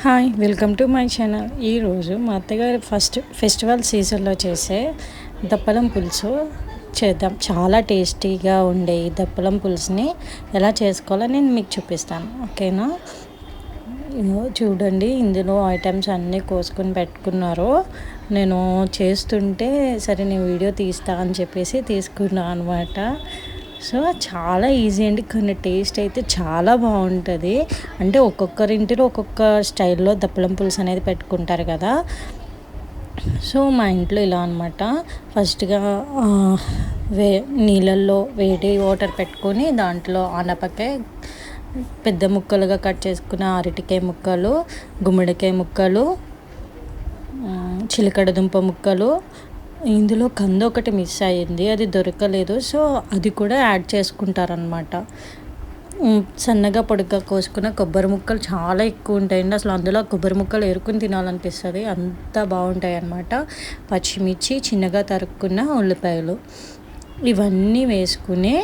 Hi welcome to my channel. ఈరోజు మా అత్తగారి ఫస్ట్ ఫెస్టివల్ సీజన్లో చేసే దప్పలం పులుసు చేద్దాం. చాలా టేస్టీగా ఉండే ఈ దప్పలం పులుసుని ఎలా చేసుకోవాలో నేను మీకు చూపిస్తాను, ఓకేనా? చూడండి, ఇందులో ఐటమ్స్ అన్నీ కోసుకొని పెట్టుకున్నారు. నేను చేస్తుంటే సరే నేను వీడియో తీస్తా అని చెప్పేసి తీసుకున్నాను అనమాట. సో చాలా ఈజీ అండి, కానీ టేస్ట్ అయితే చాలా బాగుంటుంది. అంటే ఒక్కొక్కరింటిలో ఒక్కొక్క స్టైల్లో దప్పలం పులుసు అనేది పెట్టుకుంటారు కదా. సో మా ఇంట్లో ఇలా అనమాట. ఫస్ట్గా నీళ్ళల్లో వేడి వాటర్ పెట్టుకొని దాంట్లో ఆనపకాయ, పెద్ద ముక్కలుగా కట్ చేసుకున్న అరటికాయ ముక్కలు, గుమ్మడికాయ ముక్కలు, చిలకడ దుంప ముక్కలు, ఇందులో కంద ఒకటి మిస్ అయ్యింది, అది దొరకలేదు. సో అది కూడా యాడ్ చేసుకుంటారనమాట. సన్నగా పొడిగా కోసుకున్న కొబ్బరి ముక్కలు చాలా ఎక్కువ ఉంటాయండి. అసలు అందులో కొబ్బరి ముక్కలు ఏరుకుని తినాలనిపిస్తుంది, అంత బాగుంటాయి అన్నమాట. పచ్చిమిర్చి, చిన్నగా తరుక్కున్న ఉల్లిపాయలు, ఇవన్నీ వేసుకుని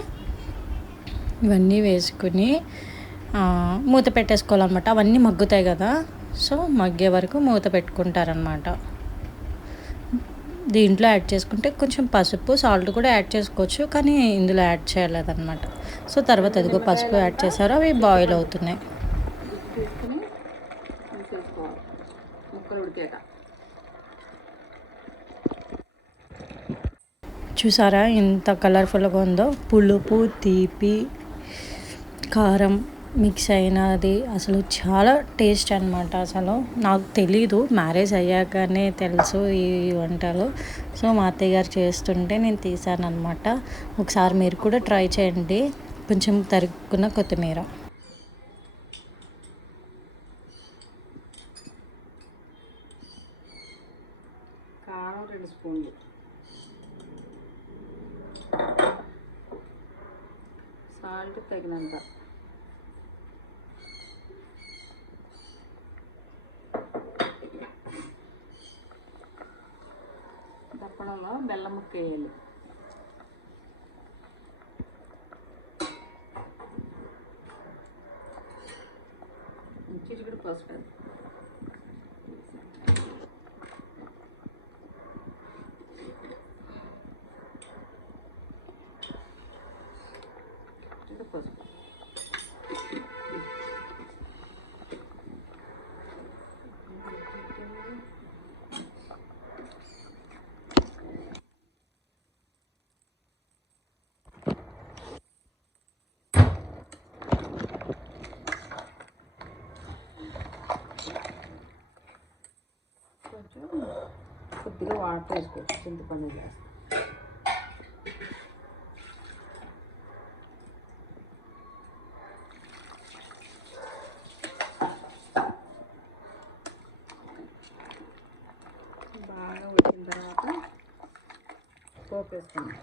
మూత పెట్టేసుకోవాలన్నమాట. అవన్నీ మగ్గుతాయి కదా, సో మగ్గే వరకు మూత పెట్టుకుంటారనమాట. దీంట్లో యాడ్ చేసుకుంటే కొంచెం పసుపు, సాల్ట్ కూడా యాడ్ చేసుకోవచ్చు, కానీ ఇందులో యాడ్ చేయలేదన్నమాట. సో తర్వాత అదిగో పసుపు యాడ్ చేశారు, అవి బాయిల్ అవుతున్నాయి. చూసారా ఎంత కలర్ఫుల్గా ఉందో. పులుపు, తీపి, కారం మిక్స్ అయినది, అసలు చాలా టేస్ట్ అనమాట. అసలు నాకు తెలీదు, మ్యారేజ్ అయ్యాకనే తెలుసు ఈ వంటలు. సో మా అత్తయ్య గారు చేస్తుంటే నేను తీసాను అనమాట. ఒకసారి మీరు కూడా ట్రై చేయండి. కొంచెం తరుక్కున్న కొత్తిమీర, కారం 2 స్పూన్లు, సాల్ట్ తగినంత, దప్పడంలో బెల్లం ముక్క వేయాలి, చిటికెడు పసుపు, పసుపు, కొద్దిగా వాటర్ వేసుకోవచ్చు, చింతపండు గ్లాస్. బాగా ఉడికిన తర్వాత పోపు వేసుకున్నాం.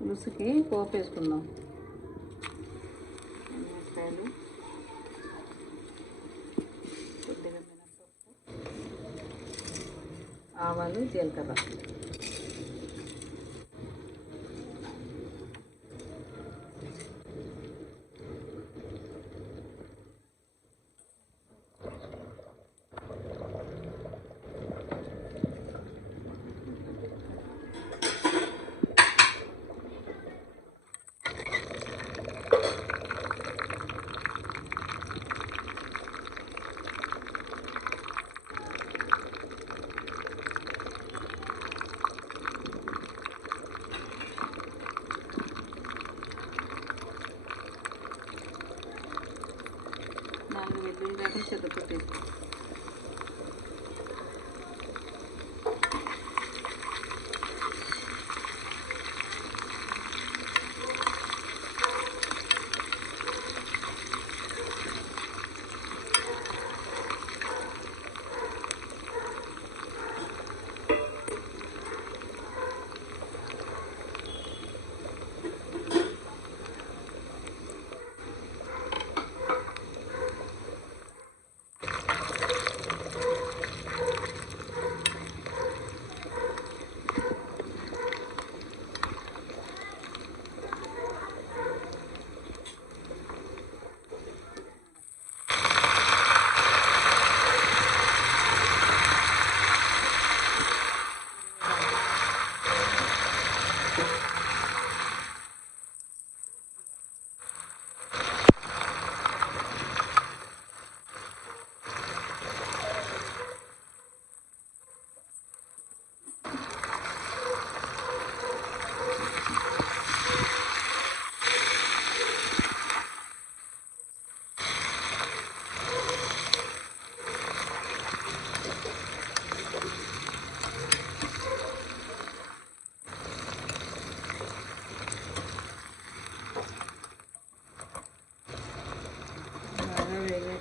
పులుసుకి పోపు వేసుకుందాం. మిరపకాయలు, కొద్దిగా మినపప్పు, ఆవాలు, జీలకర్ర, వెల్లుల్లి దాకా చెదకొట్టేసి,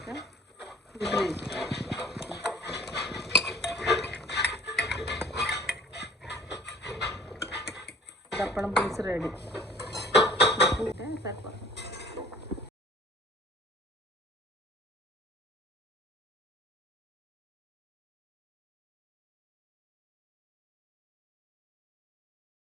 వేసాక విజిల్ వేసి దప్పడం పులుసు రెడీ. ఉప్పు ఉంటే సరిపోతుంది.